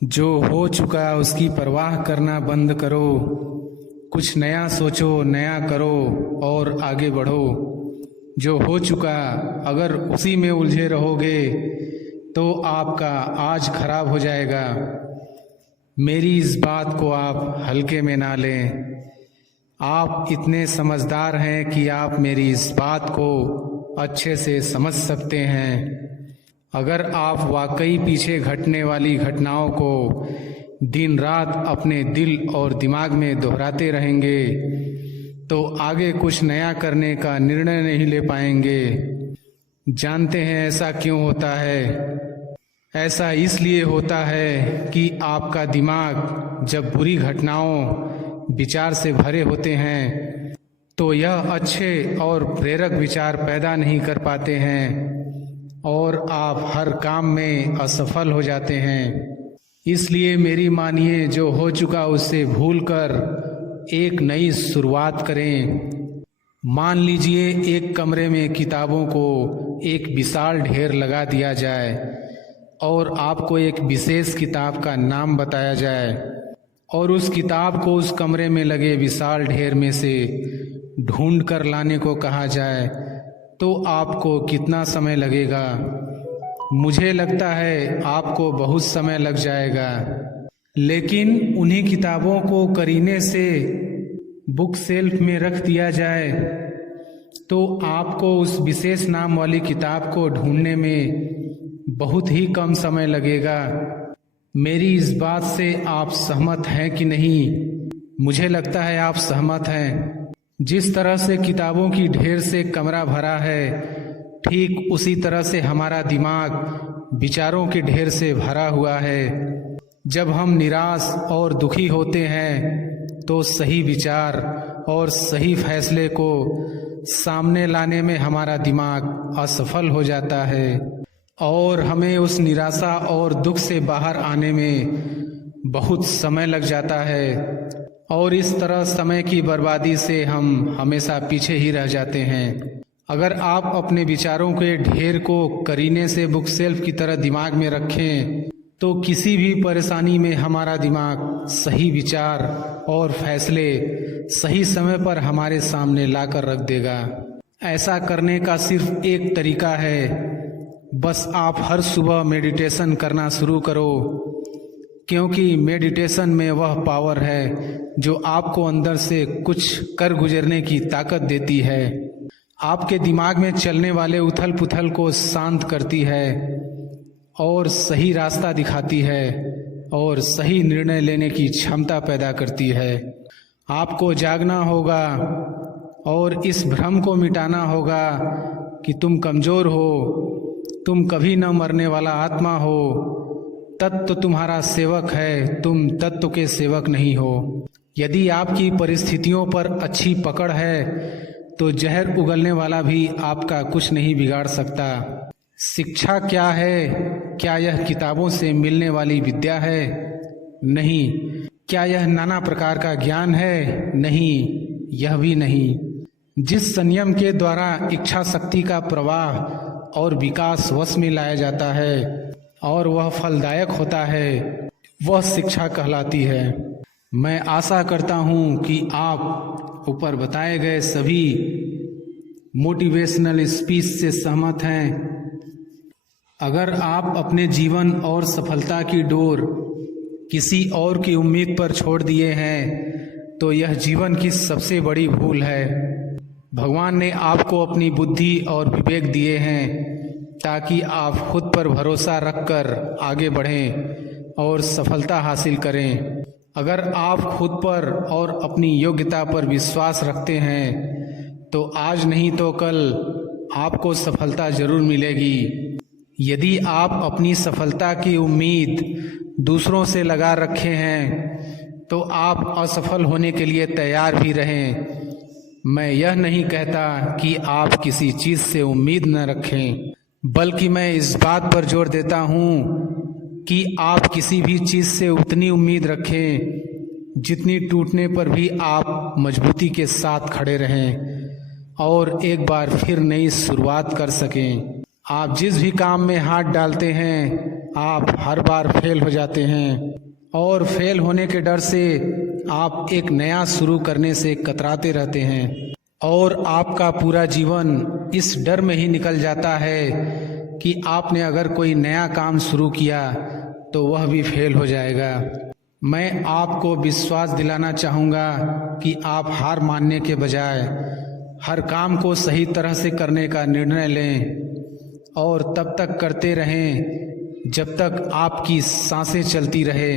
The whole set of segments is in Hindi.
जो हो चुका उसकी परवाह करना बंद करो, कुछ नया सोचो, नया करो और आगे बढ़ो। जो हो चुका अगर उसी में उलझे रहोगे तो आपका आज खराब हो जाएगा। मेरी इस बात को आप हल्के में ना लें। आप इतने समझदार हैं कि आप मेरी इस बात को अच्छे से समझ सकते हैं। अगर आप वाकई पीछे घटने वाली घटनाओं को दिन रात अपने दिल और दिमाग में दोहराते रहेंगे तो आगे कुछ नया करने का निर्णय नहीं ले पाएंगे। जानते हैं ऐसा क्यों होता है? ऐसा इसलिए होता है कि आपका दिमाग जब बुरी घटनाओं विचार से भरे होते हैं तो यह अच्छे और प्रेरक विचार पैदा नहीं कर पाते हैं और आप हर काम में असफल हो जाते हैं। इसलिए मेरी मानिए, जो हो चुका उससे भूलकर एक नई शुरुआत करें। मान लीजिए एक कमरे में किताबों को एक विशाल ढेर लगा दिया जाए और आपको एक विशेष किताब का नाम बताया जाए और उस किताब को उस कमरे में लगे विशाल ढेर में से ढूंढ कर लाने को कहा जाए तो आपको कितना समय लगेगा? मुझे लगता है आपको बहुत समय लग जाएगा। लेकिन उन्हीं किताबों को करीने से बुक शेल्फ में रख दिया जाए तो आपको उस विशेष नाम वाली किताब को ढूंढने में बहुत ही कम समय लगेगा। मेरी इस बात से आप सहमत हैं कि नहीं? मुझे लगता है आप सहमत हैं। जिस तरह से किताबों की ढेर से कमरा भरा है, ठीक उसी तरह से हमारा दिमाग विचारों के ढेर से भरा हुआ है। जब हम निराश और दुखी होते हैं तो सही विचार और सही फैसले को सामने लाने में हमारा दिमाग असफल हो जाता है और हमें उस निराशा और दुख से बाहर आने में बहुत समय लग जाता है और इस तरह समय की बर्बादी से हम हमेशा पीछे ही रह जाते हैं। अगर आप अपने विचारों के ढेर को करीने से बुक शेल्फ की तरह दिमाग में रखें तो किसी भी परेशानी में हमारा दिमाग सही विचार और फैसले सही समय पर हमारे सामने लाकर रख देगा। ऐसा करने का सिर्फ एक तरीका है, बस आप हर सुबह मेडिटेशन करना शुरू करो, क्योंकि मेडिटेशन में वह पावर है जो आपको अंदर से कुछ कर गुजरने की ताकत देती है। आपके दिमाग में चलने वाले उथल पुथल को शांत करती है और सही रास्ता दिखाती है और सही निर्णय लेने की क्षमता पैदा करती है। आपको जागना होगा और इस भ्रम को मिटाना होगा कि तुम कमज़ोर हो, तुम कभी न मरने वाला आत्मा हो। तत्व तुम्हारा सेवक है, तुम तत्व के सेवक नहीं हो। यदि आपकी परिस्थितियों पर अच्छी पकड़ है तो जहर उगलने वाला भी आपका कुछ नहीं बिगाड़ सकता। शिक्षा क्या है? क्या यह किताबों से मिलने वाली विद्या है? नहीं। क्या यह नाना प्रकार का ज्ञान है? नहीं, यह भी नहीं। जिस संयम के द्वारा इच्छा शक्ति का प्रवाह और विकास वश में लाया जाता है और वह फलदायक होता है, वह शिक्षा कहलाती है। मैं आशा करता हूँ कि आप ऊपर बताए गए सभी मोटिवेशनल स्पीच से सहमत हैं। अगर आप अपने जीवन और सफलता की डोर किसी और की उम्मीद पर छोड़ दिए हैं तो यह जीवन की सबसे बड़ी भूल है। भगवान ने आपको अपनी बुद्धि और विवेक दिए हैं ताकि आप खुद पर भरोसा रखकर आगे बढ़ें और सफलता हासिल करें। अगर आप खुद पर और अपनी योग्यता पर विश्वास रखते हैं तो आज नहीं तो कल आपको सफलता जरूर मिलेगी। यदि आप अपनी सफलता की उम्मीद दूसरों से लगा रखे हैं तो आप असफल होने के लिए तैयार भी रहें। मैं यह नहीं कहता कि आप किसी चीज़ से उम्मीद न रखें, बल्कि मैं इस बात पर जोर देता हूँ कि आप किसी भी चीज़ से उतनी उम्मीद रखें जितनी टूटने पर भी आप मजबूती के साथ खड़े रहें और एक बार फिर नई शुरुआत कर सकें। आप जिस भी काम में हाथ डालते हैं आप हर बार फेल हो जाते हैं और फेल होने के डर से आप एक नया शुरू करने से कतराते रहते हैं और आपका पूरा जीवन इस डर में ही निकल जाता है कि आपने अगर कोई नया काम शुरू किया तो वह भी फेल हो जाएगा। मैं आपको विश्वास दिलाना चाहूँगा कि आप हार मानने के बजाय हर काम को सही तरह से करने का निर्णय लें और तब तक करते रहें जब तक आपकी सांसें चलती रहे।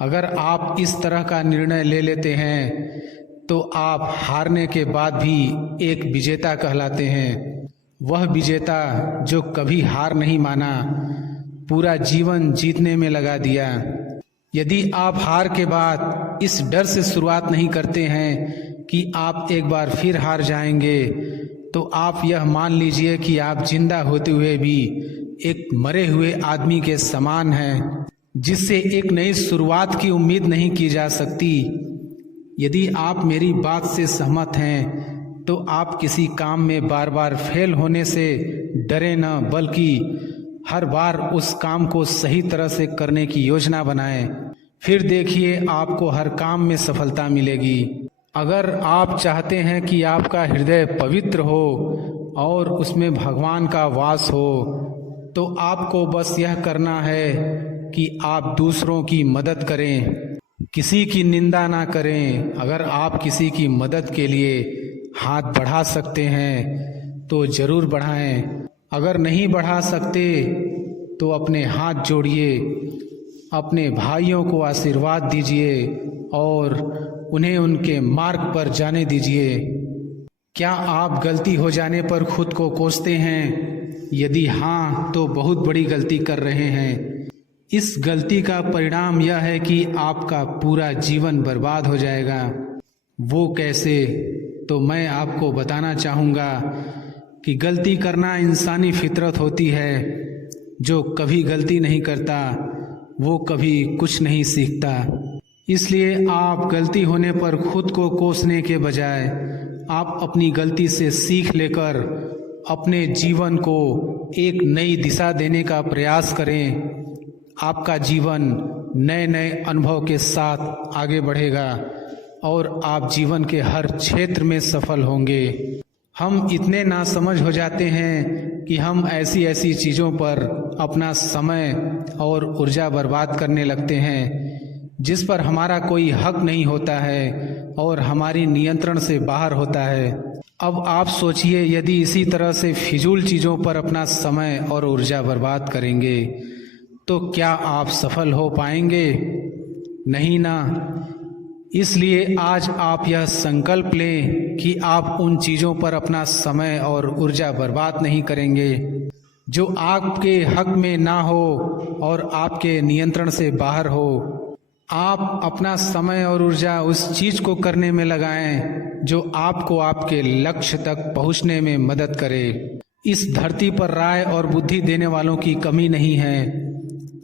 अगर आप इस तरह का निर्णय ले लेते हैं तो आप हारने के बाद भी एक विजेता कहलाते हैं। वह विजेता जो कभी हार नहीं माना, पूरा जीवन जीतने में लगा दिया। यदि आप हार के बाद इस डर से शुरुआत नहीं करते हैं कि आप एक बार फिर हार जाएंगे, तो आप यह मान लीजिए कि आप जिंदा होते हुए भी एक मरे हुए आदमी के समान हैं, जिससे एक नई शुरुआत की उम्मीद नहीं की जा सकती। यदि आप मेरी बात से सहमत हैं तो आप किसी काम में बार बार फेल होने से डरे न, बल्कि हर बार उस काम को सही तरह से करने की योजना बनाएं। फिर देखिए आपको हर काम में सफलता मिलेगी। अगर आप चाहते हैं कि आपका हृदय पवित्र हो और उसमें भगवान का वास हो, तो आपको बस यह करना है कि आप दूसरों की मदद करें, किसी की निंदा ना करें। अगर आप किसी की मदद के लिए हाथ बढ़ा सकते हैं तो ज़रूर बढ़ाएं। अगर नहीं बढ़ा सकते तो अपने हाथ जोड़िए, अपने भाइयों को आशीर्वाद दीजिए और उन्हें उनके मार्ग पर जाने दीजिए। क्या आप गलती हो जाने पर खुद को कोसते हैं? यदि हाँ, तो बहुत बड़ी गलती कर रहे हैं। इस गलती का परिणाम यह है कि आपका पूरा जीवन बर्बाद हो जाएगा। वो कैसे? तो मैं आपको बताना चाहूँगा कि गलती करना इंसानी फितरत होती है। जो कभी गलती नहीं करता वो कभी कुछ नहीं सीखता। इसलिए आप गलती होने पर खुद को कोसने के बजाय आप अपनी गलती से सीख लेकर अपने जीवन को एक नई दिशा देने का प्रयास करें। आपका जीवन नए नए अनुभव के साथ आगे बढ़ेगा और आप जीवन के हर क्षेत्र में सफल होंगे। हम इतने नासमझ हो जाते हैं कि हम ऐसी ऐसी चीज़ों पर अपना समय और ऊर्जा बर्बाद करने लगते हैं जिस पर हमारा कोई हक नहीं होता है और हमारी नियंत्रण से बाहर होता है। अब आप सोचिए, यदि इसी तरह से फिजूल चीज़ों पर अपना समय और ऊर्जा बर्बाद करेंगे तो क्या आप सफल हो पाएंगे? नहीं ना। इसलिए आज आप यह संकल्प लें कि आप उन चीज़ों पर अपना समय और ऊर्जा बर्बाद नहीं करेंगे जो आपके हक में ना हो और आपके नियंत्रण से बाहर हो। आप अपना समय और ऊर्जा उस चीज़ को करने में लगाएं जो आपको आपके लक्ष्य तक पहुंचने में मदद करे। इस धरती पर राय और बुद्धि देने वालों की कमी नहीं है।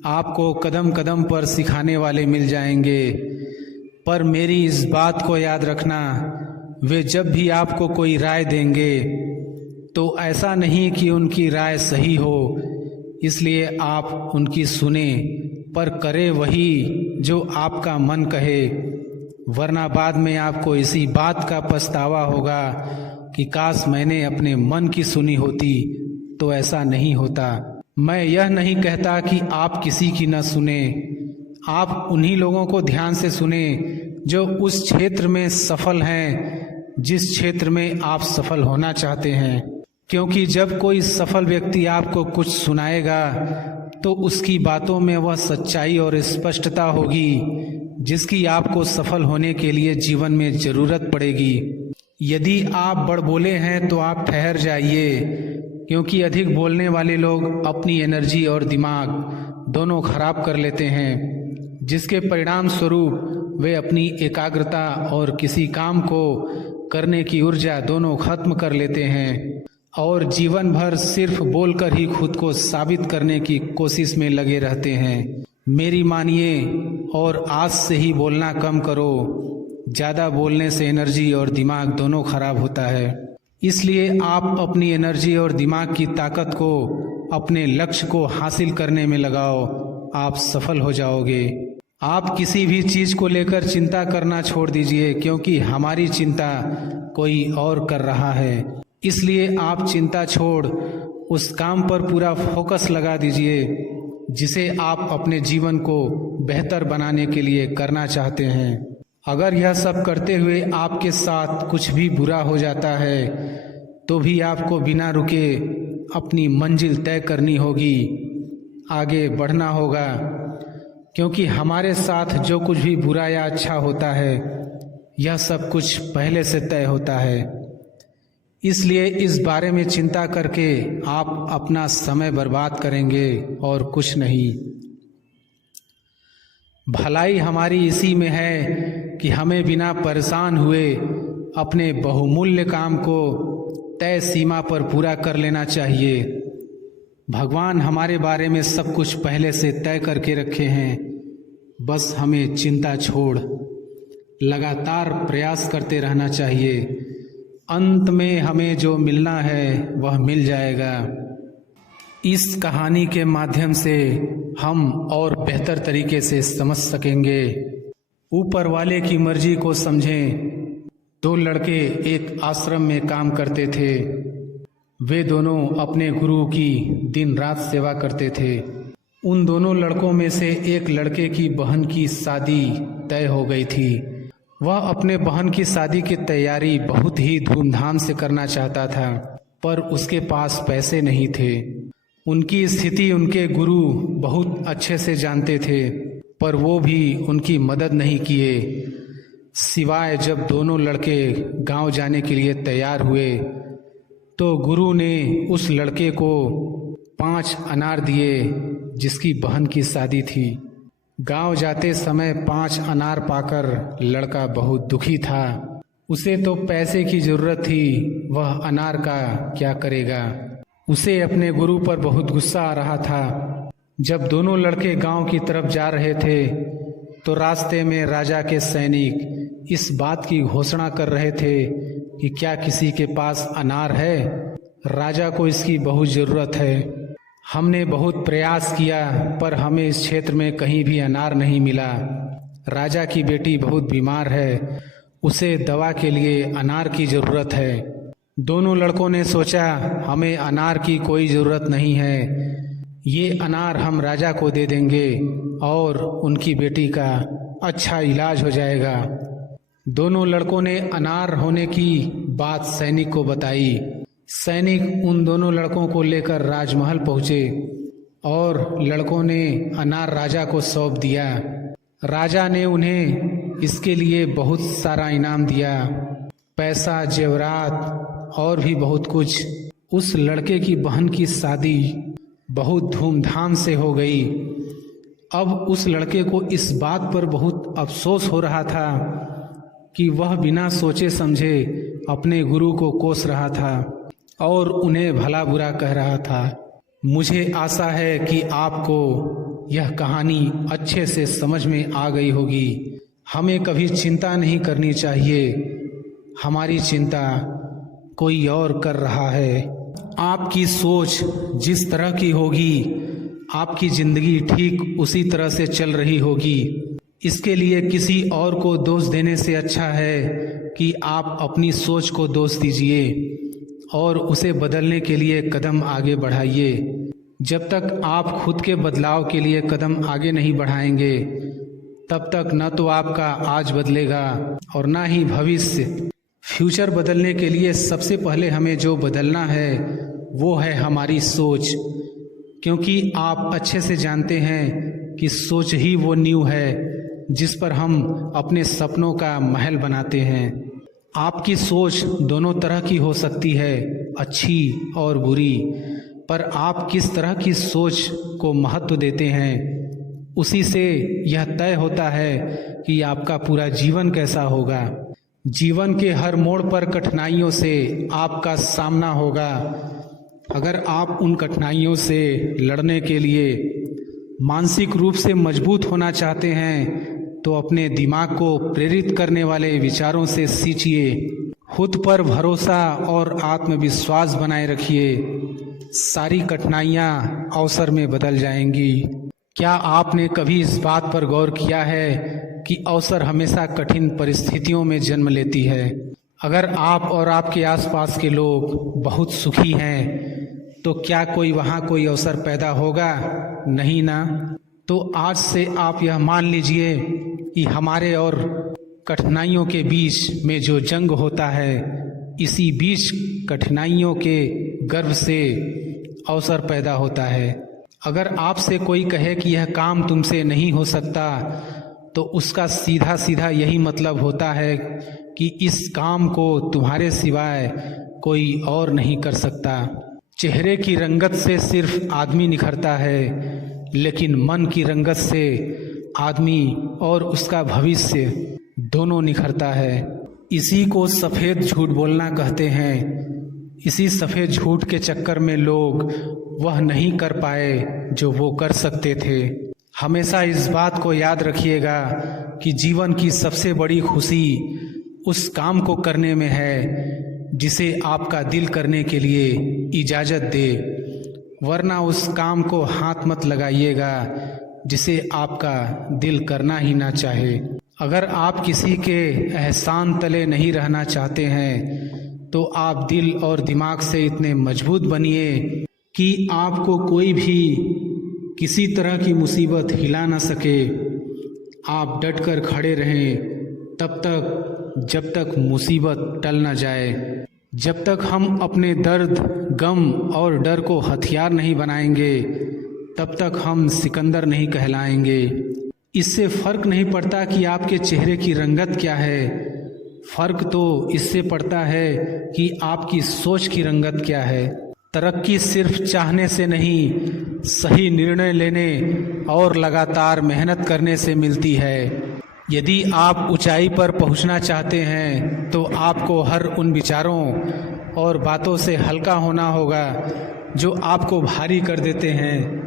आपको कदम कदम पर सिखाने वाले मिल जाएंगे, पर मेरी इस बात को याद रखना, वे जब भी आपको कोई राय देंगे तो ऐसा नहीं कि उनकी राय सही हो, इसलिए आप उनकी सुने, पर करे वही जो आपका मन कहे, वरना बाद में आपको इसी बात का पछतावा होगा कि काश मैंने अपने मन की सुनी होती। तो ऐसा नहीं होता। मैं यह नहीं कहता कि आप किसी की न सुने। आप उन्हीं लोगों को ध्यान से सुने जो उस क्षेत्र में सफल हैं जिस क्षेत्र में आप सफल होना चाहते हैं, क्योंकि जब कोई सफल व्यक्ति आपको कुछ सुनाएगा तो उसकी बातों में वह सच्चाई और स्पष्टता होगी जिसकी आपको सफल होने के लिए जीवन में ज़रूरत पड़ेगी। यदि आप बड़बोले हैं तो आप ठहर जाइए, क्योंकि अधिक बोलने वाले लोग अपनी एनर्जी और दिमाग दोनों खराब कर लेते हैं, जिसके परिणाम स्वरूप वे अपनी एकाग्रता और किसी काम को करने की ऊर्जा दोनों खत्म कर लेते हैं और जीवन भर सिर्फ बोलकर ही खुद को साबित करने की कोशिश में लगे रहते हैं। मेरी मानिए और आज से ही बोलना कम करो। ज़्यादा बोलने से एनर्जी और दिमाग दोनों खराब होता है। इसलिए आप अपनी एनर्जी और दिमाग की ताकत को अपने लक्ष्य को हासिल करने में लगाओ, आप सफल हो जाओगे। आप किसी भी चीज को लेकर चिंता करना छोड़ दीजिए, क्योंकि हमारी चिंता कोई और कर रहा है। इसलिए आप चिंता छोड़ उस काम पर पूरा फोकस लगा दीजिए जिसे आप अपने जीवन को बेहतर बनाने के लिए करना चाहते हैं। अगर यह सब करते हुए आपके साथ कुछ भी बुरा हो जाता है तो भी आपको बिना रुके अपनी मंजिल तय करनी होगी, आगे बढ़ना होगा, क्योंकि हमारे साथ जो कुछ भी बुरा या अच्छा होता है यह सब कुछ पहले से तय होता है। इसलिए इस बारे में चिंता करके आप अपना समय बर्बाद करेंगे और कुछ नहीं। भलाई हमारी इसी में है कि हमें बिना परेशान हुए अपने बहुमूल्य काम को तय सीमा पर पूरा कर लेना चाहिए। भगवान हमारे बारे में सब कुछ पहले से तय करके रखे हैं, बस हमें चिंता छोड़ लगातार प्रयास करते रहना चाहिए। अंत में हमें जो मिलना है वह मिल जाएगा। इस कहानी के माध्यम से हम और बेहतर तरीके से समझ सकेंगे। ऊपर वाले की मर्जी को समझें। दो लड़के एक आश्रम में काम करते थे। वे दोनों अपने गुरु की दिन रात सेवा करते थे। उन दोनों लड़कों में से एक लड़के की बहन की शादी तय हो गई थी। वह अपने बहन की शादी की तैयारी बहुत ही धूमधाम से करना चाहता था, पर उसके पास पैसे नहीं थे। उनकी स्थिति उनके गुरु बहुत अच्छे से जानते थे, पर वो भी उनकी मदद नहीं किए। सिवाय जब दोनों लड़के गांव जाने के लिए तैयार हुए तो गुरु ने उस लड़के को 5 अनार दिए जिसकी बहन की शादी थी। गांव जाते समय 5 अनार पाकर लड़का बहुत दुखी था। उसे तो पैसे की जरूरत थी, वह अनार का क्या करेगा। उसे अपने गुरु पर बहुत गुस्सा आ रहा था। जब दोनों लड़के गांव की तरफ जा रहे थे तो रास्ते में राजा के सैनिक इस बात की घोषणा कर रहे थे कि क्या किसी के पास अनार है, राजा को इसकी बहुत ज़रूरत है। हमने बहुत प्रयास किया पर हमें इस क्षेत्र में कहीं भी अनार नहीं मिला। राजा की बेटी बहुत बीमार है, उसे दवा के लिए अनार की ज़रूरत है। दोनों लड़कों ने सोचा हमें अनार की कोई ज़रूरत नहीं है, ये अनार हम राजा को दे देंगे और उनकी बेटी का अच्छा इलाज हो जाएगा। दोनों लड़कों ने अनार होने की बात सैनिक को बताई। सैनिक उन दोनों लड़कों को लेकर राजमहल पहुँचे और लड़कों ने अनार राजा को सौंप दिया। राजा ने उन्हें इसके लिए बहुत सारा इनाम दिया, पैसा, जेवरात और भी बहुत कुछ। उस लड़के की बहन की शादी बहुत धूमधाम से हो गई। अब उस लड़के को इस बात पर बहुत अफसोस हो रहा था कि वह बिना सोचे समझे अपने गुरु को कोस रहा था और उन्हें भला बुरा कह रहा था। मुझे आशा है कि आपको यह कहानी अच्छे से समझ में आ गई होगी। हमें कभी चिंता नहीं करनी चाहिए, हमारी चिंता कोई और कर रहा है। आपकी सोच जिस तरह की होगी आपकी ज़िंदगी ठीक उसी तरह से चल रही होगी। इसके लिए किसी और को दोष देने से अच्छा है कि आप अपनी सोच को दोष दीजिए और उसे बदलने के लिए कदम आगे बढ़ाइए। जब तक आप खुद के बदलाव के लिए कदम आगे नहीं बढ़ाएंगे तब तक न तो आपका आज बदलेगा और ना ही भविष्य। फ्यूचर बदलने के लिए सबसे पहले हमें जो बदलना है वो है हमारी सोच, क्योंकि आप अच्छे से जानते हैं कि सोच ही वो नींव है जिस पर हम अपने सपनों का महल बनाते हैं। आपकी सोच दोनों तरह की हो सकती है, अच्छी और बुरी, पर आप किस तरह की सोच को महत्व देते हैं उसी से यह तय होता है कि आपका पूरा जीवन कैसा होगा। जीवन के हर मोड़ पर कठिनाइयों से आपका सामना होगा। अगर आप उन कठिनाइयों से लड़ने के लिए मानसिक रूप से मजबूत होना चाहते हैं तो अपने दिमाग को प्रेरित करने वाले विचारों से सींचिए। खुद पर भरोसा और आत्मविश्वास बनाए रखिए। सारी कठिनाइयाँ अवसर में बदल जाएंगी। क्या आपने कभी इस बात पर गौर किया है कि अवसर हमेशा कठिन परिस्थितियों में जन्म लेती है? अगर आप और आपके आसपास के लोग बहुत सुखी हैं तो क्या वहाँ कोई अवसर पैदा होगा? नहीं ना। तो आज से आप यह मान लीजिए कि हमारे और कठिनाइयों के बीच में जो जंग होता है, इसी बीच कठिनाइयों के गर्भ से अवसर पैदा होता है। अगर आपसे कोई कहे कि यह काम तुमसे नहीं हो सकता, तो उसका सीधा सीधा यही मतलब होता है कि इस काम को तुम्हारे सिवाय कोई और नहीं कर सकता। चेहरे की रंगत से सिर्फ आदमी निखरता है, लेकिन मन की रंगत से आदमी और उसका भविष्य दोनों निखरता है। इसी को सफ़ेद झूठ बोलना कहते हैं। इसी सफ़ेद झूठ के चक्कर में लोग वह नहीं कर पाए जो वो कर सकते थे। हमेशा इस बात को याद रखिएगा कि जीवन की सबसे बड़ी खुशी उस काम को करने में है जिसे आपका दिल करने के लिए इजाज़त दे, वरना उस काम को हाथ मत लगाइएगा जिसे आपका दिल करना ही ना चाहे। अगर आप किसी के एहसान तले नहीं रहना चाहते हैं तो आप दिल और दिमाग से इतने मजबूत बनिए कि आपको कोई भी किसी तरह की मुसीबत हिला ना सके। आप डट कर खड़े रहें तब तक जब तक मुसीबत टल ना जाए। जब तक हम अपने दर्द, गम और डर को हथियार नहीं बनाएंगे तब तक हम सिकंदर नहीं कहलाएंगे। इससे फ़र्क नहीं पड़ता कि आपके चेहरे की रंगत क्या है, फ़र्क तो इससे पड़ता है कि आपकी सोच की रंगत क्या है। तरक्की सिर्फ चाहने से नहीं, सही निर्णय लेने और लगातार मेहनत करने से मिलती है। यदि आप ऊंचाई पर पहुंचना चाहते हैं तो आपको हर उन विचारों और बातों से हल्का होना होगा जो आपको भारी कर देते हैं।